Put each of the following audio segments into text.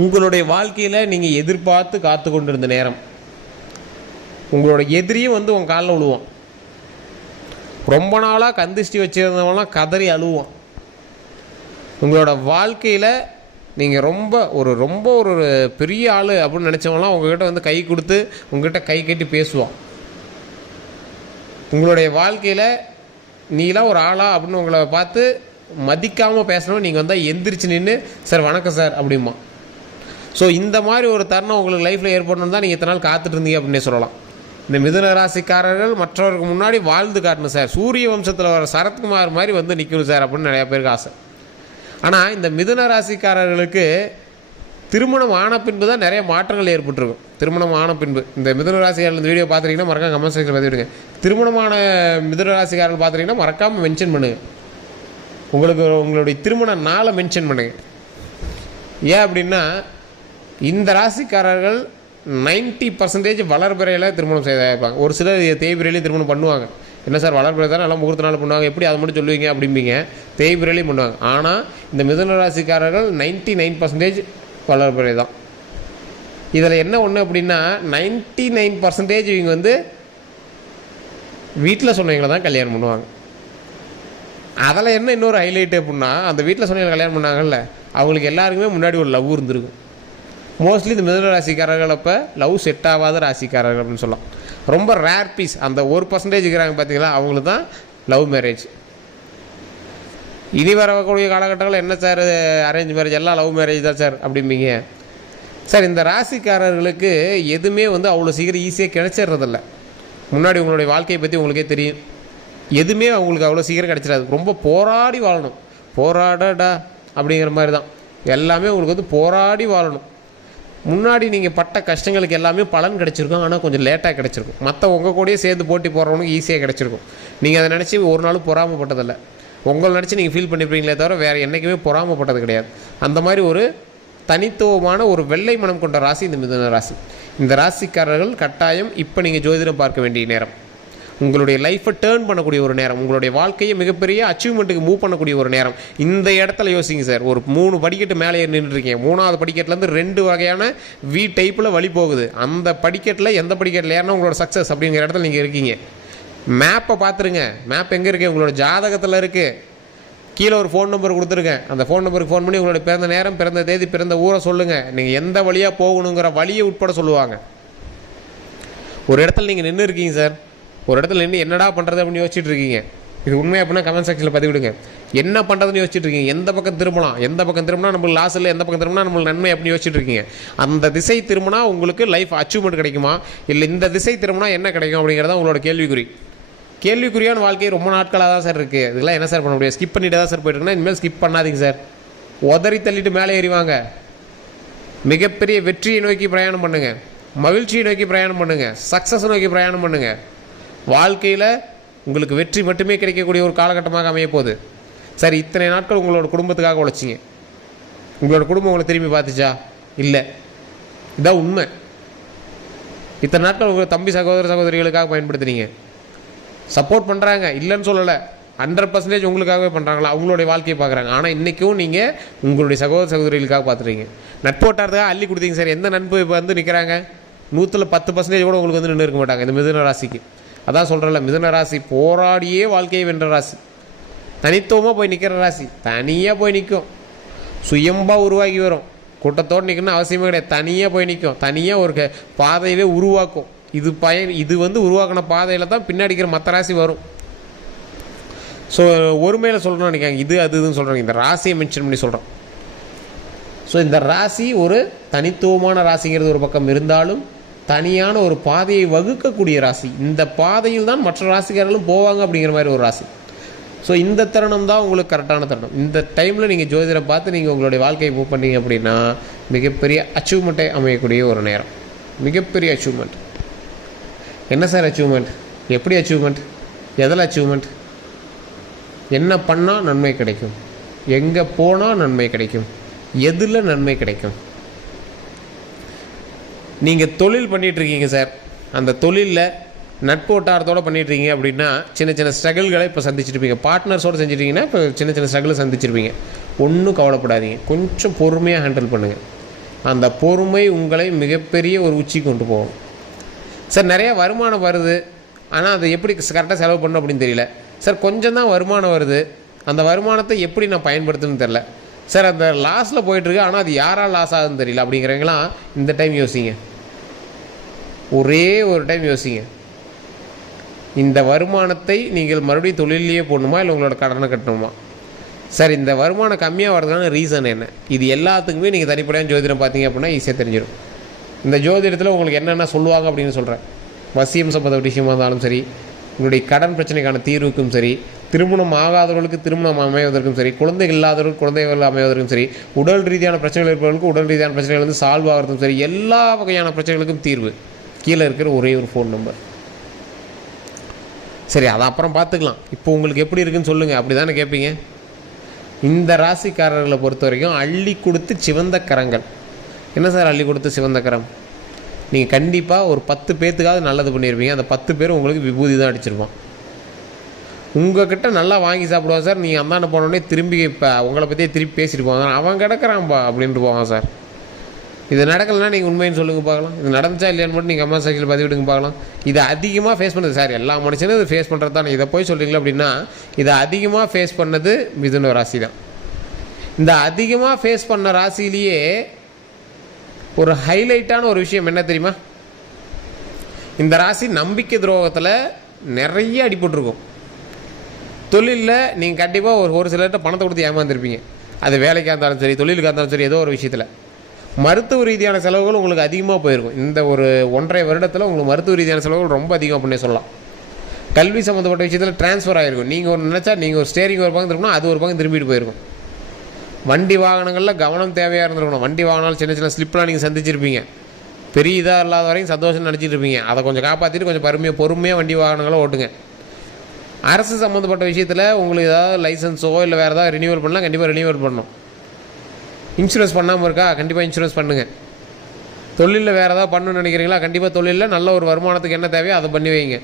உங்களுடைய வாழ்க்கையில் நீங்கள் எதிர்பார்த்து காத்து கொண்டிருந்த நேரம். உங்களோட எதிரியும் வந்து உன் காலில் விழுவான் ரொம்ப நாளாக கந்திஷ்டி வச்சுருந்தவங்களாம் கதறி அழுவான். உங்களோட வாழ்க்கையில் நீங்கள் ரொம்ப ஒரு ரொம்ப ஒரு பெரிய ஆள் அப்படின்னு நினச்சவங்களாம் உங்ககிட்ட வந்து கை கொடுத்து உங்ககிட்ட கை கட்டி பேசுவான். உங்களுடைய வாழ்க்கையில் நீலாம் ஒரு ஆளா அப்படின்னு உங்களை பார்த்து மதிக்காமல் பேசணும் நீங்கள் வந்தால் எந்திரிச்சு நின்று சார் வணக்கம் சார் அப்படிமா ஸோ இந்த மாதிரி ஒரு தருணம் உங்களுக்கு லைஃப்பில் ஏற்படணும் தான் நீங்கள் இத்தனை நாள் காத்துட்டு இருந்தீங்க அப்படின்னே சொல்லலாம். இந்த மிதுன ராசிக்காரர்கள் மற்றவருக்கு முன்னாடி வாழ்ந்து காட்டணும் சார். சூரிய வம்சத்தில் வர சரத்குமார் மாதிரி வந்து நிற்கணும் சார் அப்படின்னு நிறையா பேருக்கு ஆசை. ஆனால் இந்த மிதுன ராசிக்காரர்களுக்கு திருமணம் ஆன பின்பு தான் நிறைய மாற்றங்கள் ஏற்பட்டிருக்கும். திருமணம் ஆன பின்பு. இந்த மிதுன ராசிக்காரர்கள் இந்த வீடியோ பார்த்துட்டீங்கன்னா மறக்காம கமெண்ட் செக்ஷன் பதிவிடுங்க. திருமணமான மிதுன ராசிக்காரர்கள் பார்த்துட்டீங்கன்னா மறக்காமல் மென்ஷன் பண்ணுங்க. உங்களுக்கு உங்களுடைய திருமண நாளை மென்ஷன் பண்ணுங்க. ஏன் அப்படின்னா இந்த ராசிக்காரர்கள் 90% பர்சன்டேஜ் வளர்பிறையில் திருமணம் செய்த இருப்பாங்க ஒரு சிலர் தேய்பிரையிலையும் திருமணம் பண்ணுவாங்க. என்ன சார் வளர்பிறை தான்? நல்லா முகூர்த்த நாள் பண்ணுவாங்க. எப்படி அதை மட்டும் சொல்லுவீங்க அப்படிம்பீங்க? தேய்பிரையிலையும் பண்ணுவாங்க. ஆனால் இந்த மிதுன ராசிக்காரர்கள் 99% நைன் பர்சன்டேஜ் வளர்பிறை தான். இதில் என்ன ஒன்று அப்படின்னா 99% நைன் பர்சன்டேஜ் இவங்க வந்து வீட்டில் சொன்னவங்கள தான் கல்யாணம் பண்ணுவாங்க. அதில் என்ன இன்னொரு ஹைலைட் அப்படின்னா அந்த வீட்டில் சொன்னவங்க கல்யாணம் பண்ணாங்கல்ல அவங்களுக்கு எல்லாருக்குமே முன்னாடி ஒரு லவ் இருந்திருக்கும். மோஸ்ட்லி இந்த மிதன ராசிக்காரர்கள் அப்போ லவ் செட் ஆகாத ராசிக்காரர்கள் அப்படின்னு சொல்லலாம். ரொம்ப ரேர் பீஸ் அந்த ஒரு பர்சன்டேஜ் இருக்கிறாங்க பார்த்தீங்களா அவங்களுக்கு தான் லவ் மேரேஜ் இனி வரக்கூடிய காலகட்டங்களில் என்ன சார் அரேஞ்ச் மேரேஜ் எல்லாம் லவ் மேரேஜ் தான் சார் அப்படிம்பீங்க. சார் இந்த ராசிக்காரர்களுக்கு எதுவுமே வந்து அவ்வளோ சீக்கிரம் ஈஸியாக கிடைச்சிடுறதில்ல. முன்னாடி உங்களுடைய வாழ்க்கையை பற்றி உங்களுக்கே தெரியும். எதுவுமே அவங்களுக்கு அவ்வளோ சீக்கிரம் கிடைச்சிடாது. ரொம்ப போராடி வாழணும். போராடடா அப்படிங்கிற மாதிரி தான். எல்லாமே உங்களுக்கு வந்து போராடி வாழணும். முன்னாடி நீங்கள் பட்ட கஷ்டங்களுக்கு எல்லாமே பலன் கிடச்சிருக்கும் ஆனால் கொஞ்சம் லேட்டாக கிடச்சிருக்கும். மற்ற உங்கள் கூடயே சேர்ந்து போட்டி போடுறவனுக்கு ஈஸியாக கிடச்சிருக்கும். நீங்கள் அதை நினச்சி ஒரு நாளும் பொறாமப்பட்டதில்லை. உங்களை நினச்சி நீங்கள் ஃபீல் பண்ணியிருப்பீங்களே தவிர வேறு என்றைக்குமே பொறாமப்பட்டது கிடையாது. அந்த மாதிரி ஒரு தனித்துவமான ஒரு வெள்ளை மனம் கொண்ட ராசி இந்த மிதுன ராசி. இந்த ராசிக்காரர்கள் கட்டாயம் இப்போ நீங்கள் ஜோதிடம் பார்க்க வேண்டிய நேரம். உங்களுடைய லைஃப்பை டேர்ன் பண்ணக்கூடிய ஒரு நேரம் உங்களுடைய வாழ்க்கையை மிகப்பெரிய அச்சீவ்மெண்ட்டுக்கு மூவ் பண்ணக்கூடிய ஒரு நேரம். இந்த இடத்துல யோசிங்க சார் ஒரு மூணு படிக்கட்டு மேலே ஏறி நின்றுருக்கீங்க. மூணாவது படிக்கட்டுலேருந்து ரெண்டு வகையான வி டைப்பில் வழி போகுது. அந்த படிக்கட்டில் எந்த படிக்கட்டில் ஏறினா உங்களோட சக்ஸஸ் அப்படிங்கிற இடத்துல நீங்கள் இருக்கீங்க. மேப்பை பார்த்துருங்க மேப் எங்கே இருக்குது உங்களோட ஜாதகத்தில் இருக்குது கீழே ஒரு ஃபோன் நம்பர் கொடுத்துருக்கேன் அந்த ஃபோன் நம்பருக்கு ஃபோன் பண்ணி உங்களோட பிறந்த நேரம் பிறந்த தேதி பிறந்த ஊரை சொல்லுங்கள் நீங்கள் எந்த வழியாக போகணுங்கிற வழியை உட்பட சொல்லுவாங்க. ஒரு இடத்துல நீங்கள் நின்று இருக்கீங்க சார் ஒரு இடத்துல நின்று என்னடா பண்ணுறது அப்படின்னு யோசிச்சுட்டு இருக்கீங்க. இது உண்மை அப்படின்னா கமெண்ட் செக்ஷனில் பதிவிடுங்க. என்ன பண்ணுறதுன்னு யோசிச்சுட்டு இருக்கீங்க. எந்த பக்கம் திரும்பலாம்? எந்த பக்கம் திரும்பினா நம்மளுக்கு லாஸ் இல்லை எந்த பக்கம் திரும்பினா நம்மளுக்கு நன்மை அப்படின்னு யோசிச்சுட்டு இருக்கீங்க. அந்த திசை திரும்பினா உங்களுக்கு லைஃப் அச்சீவ்மெண்ட் கிடைக்குமா? இல்லை இந்த திசை திரும்பினா என்ன கிடைக்கும் அப்படிங்கிறத உங்களோட கேள்விக்குறி. கேள்விக்குறியான வாழ்க்கை ரொம்ப நாட்களாக தான் சார் இருக்குது இதெல்லாம் என்ன சார் பண்ண முடியும்? ஸ்கிப் பண்ணிட்டு தான் சார் போயிட்டு இனிமேல் ஸ்கிப் பண்ணாதீங்க சார் உதறி தள்ளிட்டு மேலே ஏறிவாங்க. மிகப்பெரிய வெற்றியை நோக்கி பிரயாணம் பண்ணுங்க. மகிழ்ச்சியை நோக்கி பிரயாணம் பண்ணுங்கள் சக்ஸஸ் நோக்கி பிரயாணம் பண்ணுங்கள் வாழ்க்கையில் உங்களுக்கு வெற்றி மட்டுமே கிடைக்கக்கூடிய ஒரு காலகட்டமாக அமைய போகுது சரி இத்தனை நாட்கள் உங்களோட குடும்பத்துக்காக உழைச்சிங்க. உங்களோட குடும்பம் உங்களை திரும்பி பார்த்துச்சா? இல்லை. இதான் உண்மை. இத்தனை நாட்கள் உங்கள் தம்பி சகோதர சகோதரிகளுக்காக பயன்படுத்துனீங்க. சப்போர்ட் பண்ணுறாங்க இல்லைன்னு சொல்லலை. ஹண்ட்ரட் பர்சன்டேஜ் உங்களுக்காகவே பண்ணுறாங்களா அவங்களுடைய வாழ்க்கையை பார்க்குறாங்க. ஆனால் இன்றைக்கும் நீங்கள் உங்களுடைய சகோதர சகோதரிகளுக்காக பார்த்துறீங்க நட்போட்டாரத்துக்காக அள்ளி கொடுத்தீங்க. சார் எந்த நட்பு இப்போ வந்து நிற்கிறாங்க நூற்றில் பத்து பர்சன்டேஜ் கூட உங்களுக்கு வந்து நின்று இருக்க மாட்டாங்க. இந்த மிதுன ராசிக்கு. அதான் சொல்கிறல மிதுன ராசி போராடியே வாழ்க்கையை வென்ற ராசி. தனித்துவமாக போய் நிற்கிற ராசி தனியாக போய் நிற்கும் சுயம்பாக உருவாகி வரும். கூட்டத்தோடு நிற்கணும்னு அவசியமே கிடையாது. தனியாக போய் நிற்கும் தனியாக ஒரு க- பாதையவே உருவாக்கும். இது பயன் இது வந்து உருவாக்கின பாதையில் தான் பின்னாடிக்கிற மற்ற ராசி வரும். ஸோ ஒருமையில் சொல்கிறோம் நினைக்காங்க. இது அது இதுன்னு சொல்கிறாங்க இந்த ராசியை மென்ஷன் பண்ணி சொல்கிறோம் ஸோ இந்த ராசி ஒரு தனித்துவமான ராசிங்கிறது ஒரு பக்கம் இருந்தாலும் தனியான ஒரு பாதையை வகுக்கக்கூடிய ராசி. இந்த பாதையில் தான் மற்ற ராசிக்காரர்களும் போவாங்க அப்படிங்கிற மாதிரி ஒரு ராசி. ஸோ இந்த தருணம் தான் உங்களுக்கு கரெக்டான தருணம். இந்த டைமில் நீங்கள் ஜோதிடம் பார்த்து நீங்கள் உங்களுடைய வாழ்க்கையை மூவ் பண்ணீங்க அப்படின்னா மிகப்பெரிய அச்சீவ்மெண்ட்டை அமையக்கூடிய ஒரு நேரம். மிகப்பெரிய அச்சீவ்மெண்ட் என்ன சார் அச்சீவ்மெண்ட் எப்படி அச்சீவ்மெண்ட் எதில் அச்சீவ்மெண்ட் என்ன பண்ணால் நன்மை கிடைக்கும்? எங்கே போனால் நன்மை கிடைக்கும்? எதில் நன்மை கிடைக்கும்? நீங்கள் தொழில் பண்ணிகிட்ருக்கீங்க சார் அந்த தொழிலில் நட்பு வட்டாரத்தோட அப்படின்னா சின்ன சின்ன ஸ்ட்ரகிள்களை இப்போ சந்திச்சிருப்பீங்க. பார்ட்னர்ஸோடு செஞ்சுட்டிங்கன்னா இப்போ சின்ன சின்ன ஸ்ட்ரகிள் சந்திச்சிருப்பீங்க. ஒன்றும் கவலைப்படாதீங்க. கொஞ்சம் பொறுமையாக ஹேண்டில் பண்ணுங்கள் அந்த பொறுமை உங்களை மிகப்பெரிய ஒரு உச்சி கொண்டு போகும். சார் நிறைய வருமானம் வருது. ஆனால் அதை எப்படி கரெக்டாக செலவு பண்ணணும் அப்படின்னு தெரியல. சார் கொஞ்சம் தான் வருமானம் வருது. அந்த வருமானத்தை எப்படி நான் பயன்படுத்தணும்னு தெரில சார் அந்த லாஸில் போயிட்டுருக்கு. ஆனால் அது யாரால் லாஸ் ஆகுதுன்னு தெரியல. அப்படிங்கிறவங்களாம் இந்த டைம் யோசிங்க. ஒரே ஒரு டைம் யோசிங்க. இந்த வருமானத்தை நீங்கள் மறுபடியும் தொழிலையே போடணுமா இல்லை உங்களோட கடனை கட்டணுமா? சார் இந்த வருமானம் கம்மியாக வர்றதுக்கான ரீசன் என்ன? இது எல்லாத்துக்குமே நீங்கள் தனிப்படையான ஜோதிடம் பார்த்தீங்க அப்படின்னா ஈஸியாக தெரிஞ்சிடும் இந்த ஜோதிடத்தில் உங்களுக்கு என்னென்ன சொல்லுவாங்க அப்படின்னு சொல்கிறேன் வசியம் சம்பந்த விஷயமாக இருந்தாலும் சரி உங்களுடைய கடன் பிரச்சனைக்கான தீர்வுக்கும் சரி திருமணம் ஆகாதவர்களுக்கு திருமணம் அமைவதற்கும் சரி குழந்தைகள் இல்லாதவர்களுக்கு குழந்தைகள் அமைவதற்கும் சரி உடல் ரீதியான பிரச்சனைகள் இருப்பவர்களுக்கு உடல் ரீதியான பிரச்சனைகள் வந்து சால்வ் ஆகிறதுக்கும் சரி எல்லா வகையான பிரச்சனைகளுக்கும் தீர்வு. கீழே இருக்கிற ஒரே ஒரு ஃபோன் நம்பர் சரி அதை அப்புறம் பார்த்துக்கலாம். இப்போ உங்களுக்கு எப்படி இருக்குன்னு சொல்லுங்கள் அப்படி தானே கேட்பீங்க இந்த ராசிக்காரர்களை பொறுத்த வரைக்கும் அள்ளி கொடுத்து சிவந்த கரங்கள். என்ன சார் அள்ளி கொடுத்து சிவந்த கரம்? நீங்கள் கண்டிப்பாக ஒரு பத்து பேர்த்துக்காவது நல்லது பண்ணியிருப்பீங்க அந்த பத்து பேர் உங்களுக்கு விபூதி தான் அடிச்சிருப்பான். உங்ககிட்ட நல்லா வாங்கி சாப்பிடுவான் சார். நீங்கள் அந்தாண்ட போனோடனே திரும்பி இப்போ உங்களை பற்றியே திருப்பி பேசிட்டு போவாங்க அவன் கிடக்குறான்பா அப்படின்ட்டு போவான் சார். இது நடக்கலைன்னா நீங்கள் உண்மைன்னு சொல்லுங்கள் பார்க்கலாம். இது நடந்துச்சா இல்லையான்னு மட்டும் நீங்கள் அம்மா சைக்கிள் பதிவிடுங்க பார்க்கலாம். இதை அதிகமாக ஃபேஸ் பண்ணது சார் எல்லா மனுஷனும் இது ஃபேஸ் பண்ணுறது தான். இதை போய் சொல்கிறீங்களா அப்படின்னா இதை அதிகமாக ஃபேஸ் பண்ணது மிதுன ராசி தான். இந்த அதிகமாக ஃபேஸ் பண்ண ராசியிலேயே ஒரு ஹைலைட்டான ஒரு விஷயம் என்ன தெரியுமா? இந்த ராசி நம்பிக்கை துரோகத்தில் நிறைய அடிபட்டிருக்கும். தொழிலில் நீங்கள் கண்டிப்பாக ஒரு ஒரு சிலர்கிட்ட பணத்தை கொடுத்து ஏமாந்துருப்பீங்க. அது வேலைக்காக இருந்தாலும் சரி தொழிலுக்காக இருந்தாலும் சரி ஏதோ ஒரு விஷயத்தில். மருத்துவ ரீதியான செலவுகள் உங்களுக்கு அதிகமாக போயிருக்கும். இந்த ஒரு ஒன்றரை வருடத்தில் உங்களுக்கு மருத்துவ ரீதியான செலவுகள் ரொம்ப அதிகம் அப்படின்னே சொல்லலாம். கல்வி சம்மந்தப்பட்ட விஷயத்தில் ட்ரான்ஸ்ஃபர் ஆகிருக்கும் நீங்கள் ஒரு நினச்சா நீங்கள் ஒரு ஸ்டேரிங் ஒரு பக்கம் திரும்பினா அது ஒரு பக்கம் திரும்பிட்டு போயிருக்கும். வண்டி வாகனங்களில் கவனம் தேவையாக இருந்திருக்கணும். வண்டி வாகனம் சின்ன சின்ன ஸ்லிப்லாம் நீங்கள் சந்திச்சிருப்பீங்க. பெரிய இதாக இல்லாத வரைக்கும் சந்தோஷம் நினச்சிட்டு இருப்பீங்க. அதை கொஞ்சம் காப்பாற்றிட்டு கொஞ்சம் பொறுமையாக பொறுமையாக வண்டி வாகனங்களை ஓட்டுங்க. அரசு சம்மந்தப்பட்ட விஷயத்தில் உங்களுக்கு ஏதாவது லைசன்ஸோ இல்லை வேறு ஏதாவது ரினியூவல் பண்ணலாம் கண்டிப்பாக ரினியூவல் பண்ணணும். இன்சூரன்ஸ் பண்ணாமல் இருக்கா? கண்டிப்பாக இன்சூரன்ஸ் பண்ணுங்கள் தொழிலில் வேறு ஏதாவது பண்ணணும்னு நினைக்கிறீங்களா? கண்டிப்பாக தொழிலில் நல்ல ஒரு வருமானத்துக்கு என்ன தேவையோ அதை பண்ணி வைங்க.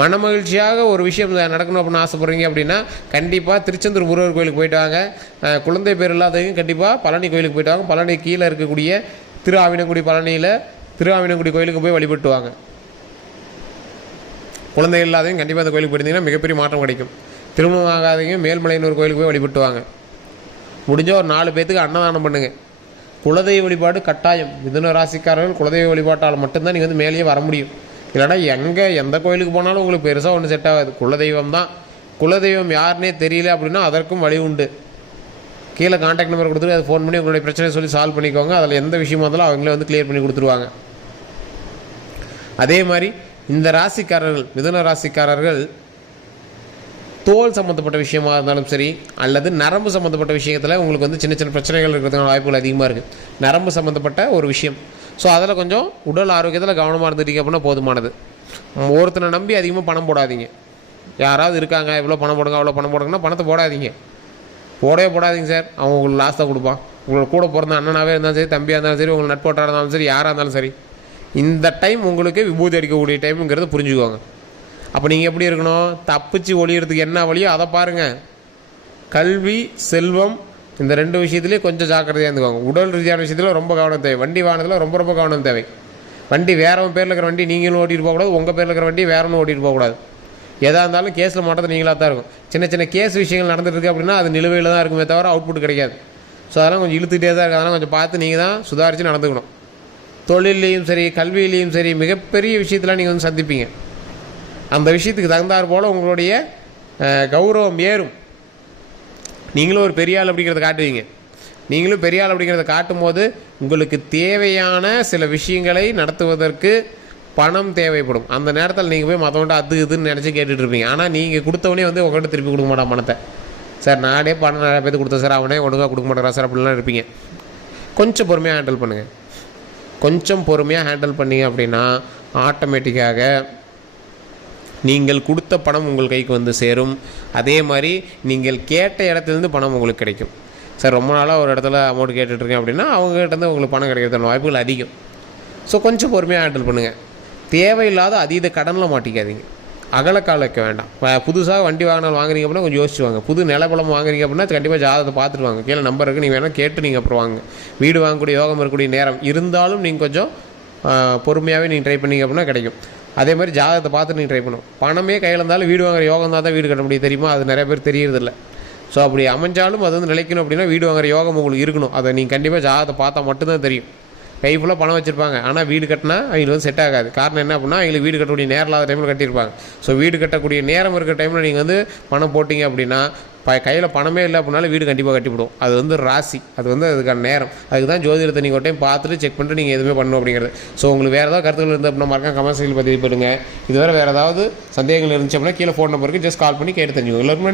மனமகிழ்ச்சியாக ஒரு விஷயம் நடக்கணும் அப்படின்னு ஆசைப்பட்றீங்க அப்படின்னா கண்டிப்பாக திருச்செந்தூர் முருகர் கோயிலுக்கு போயிட்டு வாங்க. குழந்தை பேர் இல்லாதவங்க கண்டிப்பாக பழனி கோயிலுக்கு போயிட்டு வாங்க. பழனி கீழே இருக்கக்கூடிய திரு ஆவினங்குடி பழனியில் திரு ஆவினங்குடி கோயிலுக்கு போய் வழிபட்டு வாங்க. குழந்தை இல்லாதவங்க கண்டிப்பாக அந்த கோயிலுக்கு போயிருந்தீங்கன்னா மிகப்பெரிய மாற்றம் கிடைக்கும். திருமணம் ஆகாதவங்க மேல்மலையனூர் கோயிலுக்கு போய் வழிபட்டு வாங்க. முடிஞ்சால் ஒரு நாலு பேத்துக்கு அன்னதானம் பண்ணுங்க. குலதெய்வ வழிபாடு கட்டாயம். மிதுன ராசிக்காரர்கள் குலதெய்வ வழிபாட்டால் மட்டும்தான் நீங்கள் வந்து மேலேயே வர முடியும். இல்லைனா எங்கே எந்த கோயிலுக்கு போனாலும் உங்களுக்கு பெருசாக ஒன்றும் செட் ஆகாது. குலதெய்வம் தான். குலதெய்வம் யாருன்னே தெரியல அப்படின்னா அதற்கும் வழி உண்டு. கீழே காண்டாக்ட் நம்பர் கொடுத்துட்டு அதை ஃபோன் பண்ணி உங்களுடைய பிரச்சனையை சொல்லி சால்வ் பண்ணிக்கோங்க. அதில் எந்த விஷயமா இருந்தாலும் அவங்களே வந்து கிளியர் பண்ணி கொடுத்துருவாங்க. அதே மாதிரி இந்த ராசிக்காரர்கள் மிதுன ராசிக்காரர்கள் தோல் சம்மந்தப்பட்ட விஷயமா இருந்தாலும் சரி அல்லது நரம்பு சம்மந்தப்பட்ட விஷயத்தில் உங்களுக்கு வந்து சின்ன சின்ன பிரச்சனைகள் இருக்கிறதுக்கான வாய்ப்புகள் அதிகமாக இருக்குது நரம்பு சம்மந்தப்பட்ட ஒரு விஷயம். ஸோ அதில் கொஞ்சம் உடல் ஆரோக்கியத்தில் கவனமாக இருந்துட்டீங்க அப்படின்னா போதுமானது. ஒருத்தனை நம்பி அதிகமாக பணம் போடாதீங்க. யாராவது இருக்காங்க இவ்வளோ பணம் போடுங்க அவ்வளோ பணம் போடுங்கன்னா பணத்தை போடாதீங்க. போடவே போடாதீங்க சார். அவன் உங்களுக்கு லாஸ்ட்டாக கொடுப்பான். உங்களுக்கு கூட பிறந்த அண்ணனாகவே இருந்தாலும் சரி தம்பியாக இருந்தாலும் சரி உங்களுக்கு நட்போட்டாக இருந்தாலும் சரி யாராக இருந்தாலும் சரி. இந்த டைம் உங்களுக்கு விபூதி அடிக்கக்கூடிய டைமுங்கிறத புரிஞ்சுக்கோங்க. அப்போ நீங்கள் எப்படி இருக்கணும்? தப்பிச்சு ஒழியறதுக்கு என்ன வழியோ அதை பாருங்கள் கல்வி செல்வம் இந்த ரெண்டு விஷயத்துலேயும் கொஞ்சம் ஜாக்கிரதையாக இருந்துக்கோங்க. உடல் ரீதியான விஷயத்தில் ரொம்ப கவனம் தேவை. வண்டி வாகனத்தில் ரொம்ப ரொம்ப கவனம் தேவை. வண்டி வேறவன் பேரில் இருக்கிற வண்டி நீங்களும் ஓட்டிகிட்டு போகக்கூடாது. உங்கள் பேரில் இருக்கிற வண்டி வேறவனும் ஓட்டிகிட்டு போகக்கூடாது. எதாக இருந்தாலும் கேஸில் மாட்டது நீங்களாக தான் இருக்கும். சின்ன சின்ன கேஸ் விஷயங்கள் நடந்துட்டு அப்படின்னா அது நிலுவையில் தான் இருக்குமே தவிர அவுட்புட் கிடைக்காது. ஸோ அதெல்லாம் கொஞ்சம் இழுத்துக்கிட்டே தான் இருக்குது அதெல்லாம் கொஞ்சம் பார்த்து நீங்கள் தான் சுதாரித்து நடந்துக்கணும். தொழிலையும் சரி கல்வியிலையும் சரி மிகப்பெரிய விஷயத்தில் நீங்கள் வந்து சந்திப்பீங்க. அந்த விஷயத்துக்கு தகுந்தாற் போல் உங்களுடைய கௌரவம் ஏறும். நீங்களும் ஒரு பெரிய ஆள் அப்படிங்கிறத காட்டுவீங்க. நீங்களும் பெரிய ஆள் அப்படிங்கிறத காட்டும் போது உங்களுக்கு தேவையான சில விஷயங்களை நடத்துவதற்கு பணம் தேவைப்படும். அந்த நேரத்தில் நீங்கள் போய் மற்றவன்ட்ட அது இதுன்னு நினச்சி கேட்டுட்டு இருப்பீங்க. ஆனால் நீங்கள் கொடுத்தவனே வந்து உங்கள்கிட்ட திருப்பி கொடுக்க மாட்டான் பணத்தை. சார் நானே பணம் நிறைய பேர்த்து கொடுத்தேன். சார் அவனே ஒழுங்காக கொடுக்க மாட்டேறான் சார் அப்படிலாம் இருப்பீங்க. கொஞ்சம் பொறுமையாக ஹேண்டில் பண்ணுங்கள் கொஞ்சம் பொறுமையாக ஹேண்டில் பண்ணீங்க அப்படின்னா ஆட்டோமேட்டிக்காக நீங்கள் கொடுத்த பணம் உங்கள் கைக்கு வந்து சேரும். அதே மாதிரி நீங்கள் கேட்ட இடத்துலேருந்து பணம் உங்களுக்கு கிடைக்கும். சார் ரொம்ப நாளாக ஒரு இடத்துல அமௌண்ட் கேட்டுட்ருக்கேன் அப்படின்னா அவங்ககிட்டருந்து உங்களுக்கு பணம் கிடைக்கிறதுக்கான வாய்ப்புகள் அதிகம். ஸோ கொஞ்சம் பொறுமையாக ஹேண்டில் பண்ணுங்கள் தேவையில்லாத அதீத கடனில் மாட்டிக்காதீங்க. அகலக்கால் வைக்க வேண்டாம். புதுசாக வண்டி வாங்கினால் வாங்குறீங்க அப்படின்னா கொஞ்சம் யோசிச்சு வாங்க. புது நிலப்பலம் வாங்குறீங்க அப்படின்னா கண்டிப்பாக ஜாதகத்தை பார்த்துட்டு வாங்க. கீழே நம்பர் இருக்குது நீங்கள் வேணால் கேட்டு நீங்கள் அப்புறம் வாங்க. வீடு வாங்கக்கூடிய யோகம் இருக்கக்கூடிய நேரம் இருந்தாலும் நீங்கள் கொஞ்சம் பொறுமையாகவே நீங்கள் ட்ரை பண்ணிங்க அப்படின்னா கிடைக்கும். அதே மாதிரி ஜாதகத்தை பார்த்து நீங்கள் ட்ரை பண்ணணும். பணமே கையில் இருந்தாலும் வீடு வாங்குற யோகம் தான் தான் வீடு கட்ட முடியும் தெரியுமா? அது நிறைய பேர் தெரியறதில்ல. ஸோ அப்படி அமைஞ்சாலும் அது வந்து நிலைக்கணும் அப்படின்னா வீடு வாங்குற யோகம் உங்களுக்கு இருக்கணும். அதை நீங்கள் கண்டிப்பாக ஜாதகத்தை பார்த்தா மட்டும்தான் தெரியும். கை ஃபுல்லாக பணம் வச்சுருப்பாங்க. ஆனால் வீடு கட்டினா அவங்களுக்கு வந்து செட் ஆகாது. காரணம் என்ன அப்படின்னா அவங்களுக்கு வீடு கட்டக்கூடிய நேரம் இல்லாத டைமில் கட்டியிருப்பாங்க. ஸோ வீடு கட்டக்கூடிய நேரம் இருக்கிற டைமில் நீங்கள் வந்து பணம் போட்டிங்க அப்படின்னா ப கையில் பணமே இல்லை அப்படின்னாலும் வீடு கண்டிப்பாக கட்டிவிடும். அது வந்து ராசி. அது வந்து அதுக்கான நேரம். அதுக்கு தான் ஜோதிடத்தை நீங்கள் ஒரு டைம் பார்த்துட்டு செக் பண்ணிட்டு நீங்கள் எதுவுமே பண்ணணும் அப்படிங்கிறது. ஸோ உங்களுக்கு வேறு ஏதாவது கருத்துக்கள் இருந்தால் அப்படின்னா மறக்காம கமெண்ட் பதிவு பண்ணுங்கள் இதுவரை வேறு ஏதாவது சந்தேகங்கள் இருந்துச்சு அப்படின்னா கீழே ஃபோன் நம்பருக்கு ஜஸ்ட் கால் பண்ணி கேட்டு தெரிஞ்சுக்கோங்க. எல்லாருமே